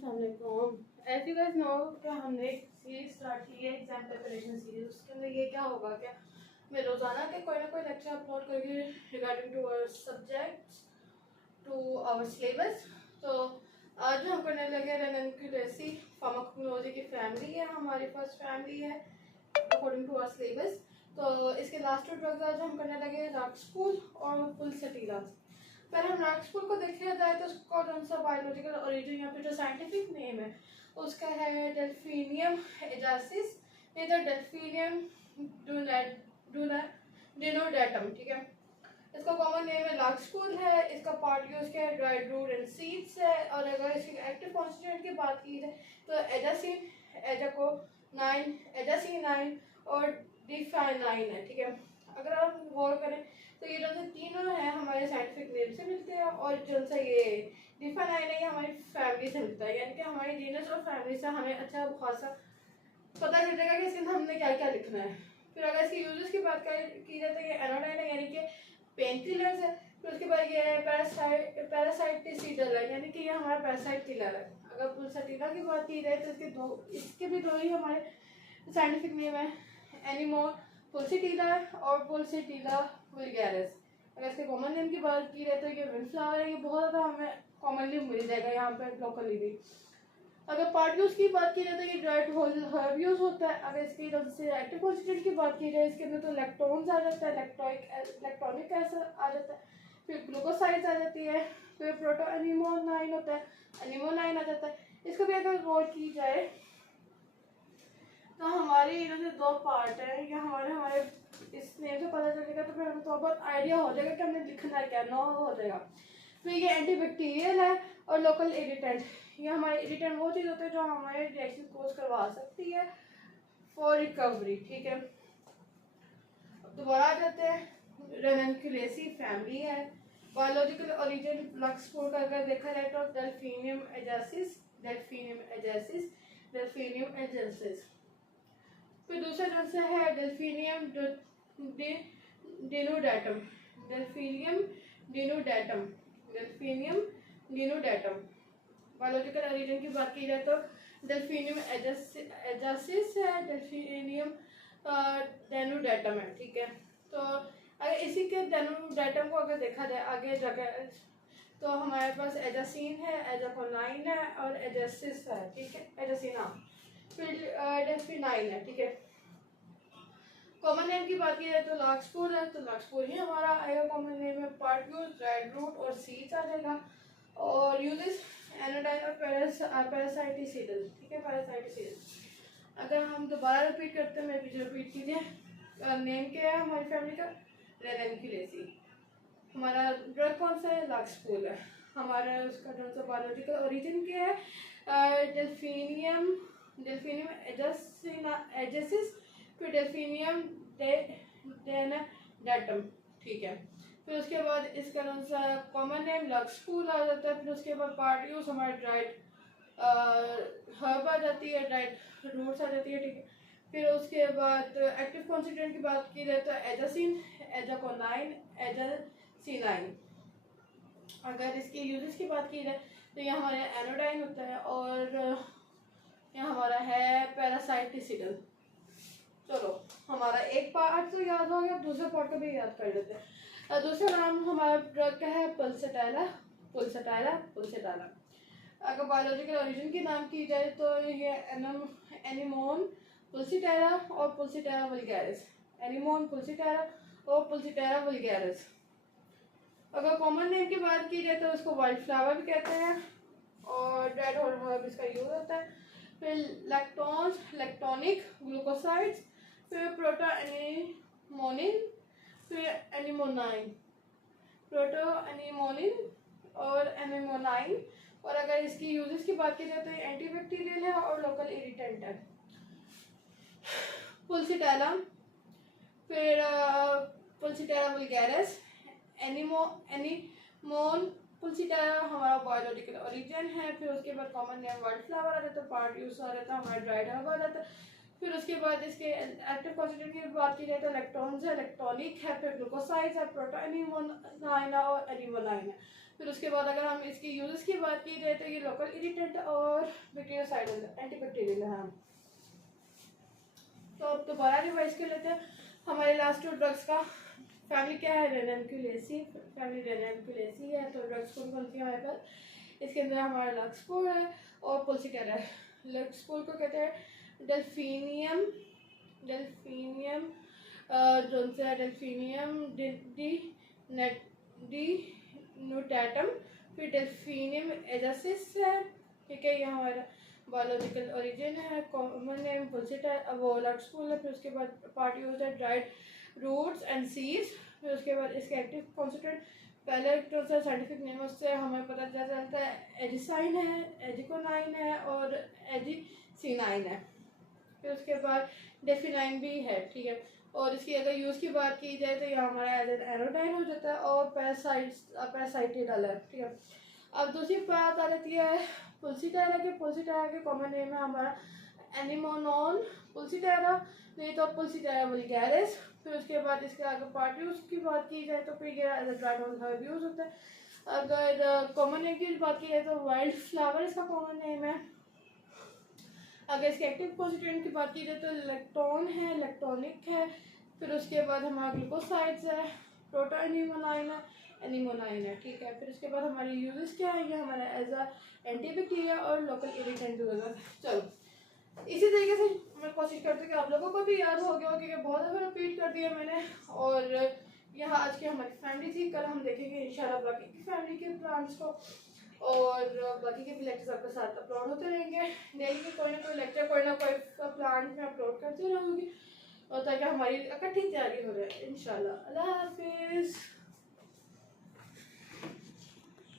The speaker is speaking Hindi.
एज यू गाइस नो कि हमने एक सीरीज स्टार्ट की है एग्जाम प्रिपरेशन सीरीज। उसके अंदर ये क्या होगा क्या मैं रोज़ाना के कोई ना कोई लेक्चर अपलोड करके regarding to our subjects to our syllabus. तो आज हम करने लगे रेनन फार्माकोलॉजी की फैमिली है, हमारी फर्स्ट फैमिली है अकॉर्डिंग टू आवर सिलेबस। तो इसके लास्ट टू ड्रग्स आज हम करने लगे राक्सपुल और पुलसेटिला। पहले हम राक्सपुल को देखा जाए तो उसका कौन सा बायोलॉजिकल ओरिजिन या फिर जो साइंटिफिक नेम है उसका है डेल्फिनियम एजासिस, इधर डेल्फिनियम डिनोडेटम। ठीक है, इसका कॉमन नेम है लाक्सपुल है। इसका पार्ट यूज किया है ड्राइड रूट एंड सीड्स है। और अगर इसकी एक्टिव कॉन्स्टिट्यूएंट की बात की जाए तो एजासिन, एजाकोनाइन, एजासिनाइन और डिफाइनाइन है। ठीक है, अगर आप गौर करें तो ये जो से तीनों हैं हमारे साइंटिफिक नेम से मिलते हैं और जो सा ये डिफाइनाइन है ये हमारी फैमिली से मिलता है, यानी कि हमारी जीनस और फैमिली से हमें अच्छा खासा पता चल जाएगा कि इसके अंदर हमने क्या क्या लिखना है। फिर अगर इसकी यूजेस की बात की जाए तो ये एनोडाइन है यानी कि पेन किलर्स है। फिर उसके बाद ये है पैरासाइटिसिडल है यानी कि ये हमारा पैरासाइट किलर है। अगर पुलसेटिला की बात की जाए तो इसके भी दो ही हमारे साइंटिफिक नेम है, एनिमोन पुलसेटिला और पुलसेटिला वल्गैरिस। अगर इसके कॉमन नेम की बात की जाए तो ये विंडफ्लावर है, ये बहुत ज़्यादा हमें कॉमनली मिल जाएगा यहाँ पर लोकली भी। अगर पार्ट यूज की बात की जाए तो ये ड्राइड होल हर्ब यूज होता है। अगर इसकी तरफ से एक्टिव कॉन्स्टिट्यूएंट की बात की जाए इसके अंदर तो लैक्टोन्स आ जाता है, लैक्टोनिक एसिड आ जाता है, फिर ग्लूकोसाइड्स आ जाती है, फिर प्रोटो एनिमोनाइन होता है, एनिमोनाइन आ जाता है। इसको भी अगर गौर की जाए तो हमारे इधर से दो पार्ट है, या हमारे इस नेम से पता चलेगा तो फिर हमें थोड़ा बहुत आइडिया हो जाएगा कि हमने लिखना है क्या, नो हो जाएगा। फिर ये एंटीबैक्टीरियल है और लोकल इरिटेंट। ये हमारे इरिटेंट वो चीज़ होते हैं जो हमारे रिएक्शन कोज करवा सकती है फॉर रिकवरी। ठीक है, अब दोबारा आ जाते हैं रेननक्यूलेसी फैमिली है। बायोलॉजिकल ओरिजिन लक्सफोर्ड का अगर देखा जाए तो Delphinium ajacis, Delphinium ajacis, Delphinium एजेंसिस। फिर दूसरा जो से है Delphinium denudatum, Delphinium denudatum, Delphinium denudatum. Biological origin की बात की जाए तो डेल्फिनियम एजासिस है, डेल्फिनियम डेनोडेटम है। ठीक है, तो अगर इसी के डेनोडेटम को अगर देखा जाए आगे जगह तो हमारे पास एजासिन है, एजाकोनाइन है और एजासिस है। ठीक है, एजासिना, फिर डेल्फिनाइन है। ठीक है, कॉमन नेम की बात की जाए तो लाक्सपुल है, तो लाक्सपुल ही हमारा आएगा कॉमन नेम है। पार्ट यूज ड्राइड रूट और सीड्स आ जाएगा और यूजेस एनोडाइन और पैरासाइटिसिडल। ठीक है, पैरासाइटिसिडल। अगर हम दोबारा रिपीट करते हैं, मैं भी रिपीट कीजिए, नेम क्या है हमारी फैमिली का, रेननक्यूलेसी। हमारा ड्रग कौन सा है, लाक्सपुल है। हमारा उसका जो सा बायोलॉजिकल ओरिजिन क्या है, डेल्फिनियम एजेसिस, फिर डेल्फिनियम डेनोडेटम। ठीक है, फिर उसके बाद इसका कौन सा कॉमन नेम लक्सपुल आ जाता है। फिर उसके बाद पार्ट यूज हमारे ड्राइड हर्ब आ जाती है, ड्राइड रूट्स आ जाती है। ठीक है, फिर उसके बाद एक्टिव कॉन्स्टिट्यूएंट की बात की जाए तो एजासिन, एजाकोनाइन, एजासिनाइन। अगर इसके यूजेस की बात की जाए तो ये हमारे एनोडाइन होता है और ये हमारा है पैरासाइटिसिडल। चलो, हमारा एक पार्ट तो याद हो गया, दूसरे पार्ट को भी याद कर लेते हैं। दूसरा नाम हमारा ड्रग का है पुलसेटिला, पुलसेटिला, पुलसेटिला। अगर बायोलॉजिकल ओरिजिन की नाम की जाए तो ये एनिमोन पुलसेटिला और पुलसेटिला वल्गैरिस, एनिमोन पुलसेटिला और पुलसेटिला वल्गैरिस। अगर कॉमन नेम की बात की जाए तो उसको वाइल्ड फ्लावर भी कहते हैं और ड्राइड होल हर्ब इसका यूज होता है। फिर लैक्टोन्स, लैक्टोनिक, ग्लूकोसाइड्स, फिर प्रोटो एनिमोनिन, फिर एनिमोनाइन, प्रोटो एनिमोनिन और एनिमोनाइन। और अगर इसकी यूजेस की बात की जाए तो ये एंटीबैक्टीरियल है और लोकल इरिटेंट है। पुलसेटिला, फिर पुलसेटिला वल्गैरिस, एनिमोन पुलसेटिला हमारा बायोलॉजिकल ओरिजिन है। फिर उसके बाद कॉमन नेम वाइल्ड फ्लावर आ जाता है, पार्ट यूज आ जाता है हमारा ड्राइड हर्ब आ जाता है। फिर उसके बाद इसके एक्टिव कॉन्स्टिट्यूएंट की बात की जाए तो इलेक्ट्रॉन्स है, इलेक्ट्रॉनिक है, फिर ग्लूकोसाइड्स है, प्रोटोनियम और एनिमोनाइन है। फिर उसके बाद अगर हम इसकी यूजेस की बात की जाए तो ये लोकल इरिटेंट और बैक्टीरियोसाइडल एंटीबैक्टीरियल है। तो अब दोबारा रिवाइज कर लेते हैं हमारे लास्ट टू ड्रग्स का फैमिली क्या है, रेनम्कुलेसी, फैमिली रेनम्कुलेसी है। तो ड्रग्स कौन सी है हमारे पास, इसके अंदर हमारा लक्सपोर है और पुल्सिटेरा है। लक्सपोर को कहते हैं डेल्फिनियम, डेल्फिनियम जो है डेल्फिनियम डी न्यूटैटम, फिर डेल्फिनियम एजासिस है, ठीक है, ये हमारा बायोलॉजिकल ओरिजिन है। कॉमन नेम पुल्सिटेरा वो लक्सपोर है। फिर उसके बाद पार्ट यूज है ड्राइड रूट्स एंड सीड्स। फिर उसके बाद इसके एक्टिव कॉन्स्टिट्यूएंट पहले जो सा साइंटिफिक नेम उससे हमें पता चलता है एजिसाइन है, एजिकोनाइन है और एजिसिनाइन है। फिर उसके बाद डेफिनाइन भी है, ठीक है। और इसकी अगर यूज़ की बात की जाए तो यह हमारा एज एन एरोडाइन हो जाता है और पैरासाइटिडल है, ठीक है। अब दूसरी बात आ जाती है पुल्सिटेरा के। पुल्सिटेरा के कॉमन नेम है हमारा एनिमोनॉन पुल्सिटेरा, नहीं तो पुल्सिटेरा वल्गैरिस। फिर उसके बाद इसके आगे पार्ट यूज की बात की जाए तो फिर ये as a dried herb use होता है। अगर कॉमन नेम की बात की जाए तो वाइल्ड फ्लावर इसका कॉमन नेम है। अगर इसके एक्टिव कॉन्स्टिट्यूएंट की बात की जाए तो इलेक्ट्रॉन है, इलेक्ट्रॉनिक है। फिर उसके बाद हमारा ग्लूकोसाइड्स है, प्रोटोनियम है, एनिमोनाइन है, ठीक है। फिर उसके बाद हमारी यूजेस क्या है, ये हमारा एज अ एंटीबैक्टीरिया और लोकल इरिटेंट होगा। चलो इसी तरीके से मैं कोशिश करती हूँ कि आप लोगों को भी याद हो गया हो, क्योंकि बहुत दफ़ा रिपीट कर दिया मैंने। और यह आज की हमारी फैमिली थी, कल हम देखेंगे इंशाल्लाह बाकी की फैमिली के प्लान्स को, और बाकी के भी लेक्चर्स आपके साथ अपलोड होते रहेंगे। डेली के कोई ना कोई लेक्चर, कोई ना कोई प्लान में अपलोड करते रहूँगी, और ताकि हमारी इकट्ठी तैयारी हो जाए इंशाल्लाह। अल्लाह हाफिज़।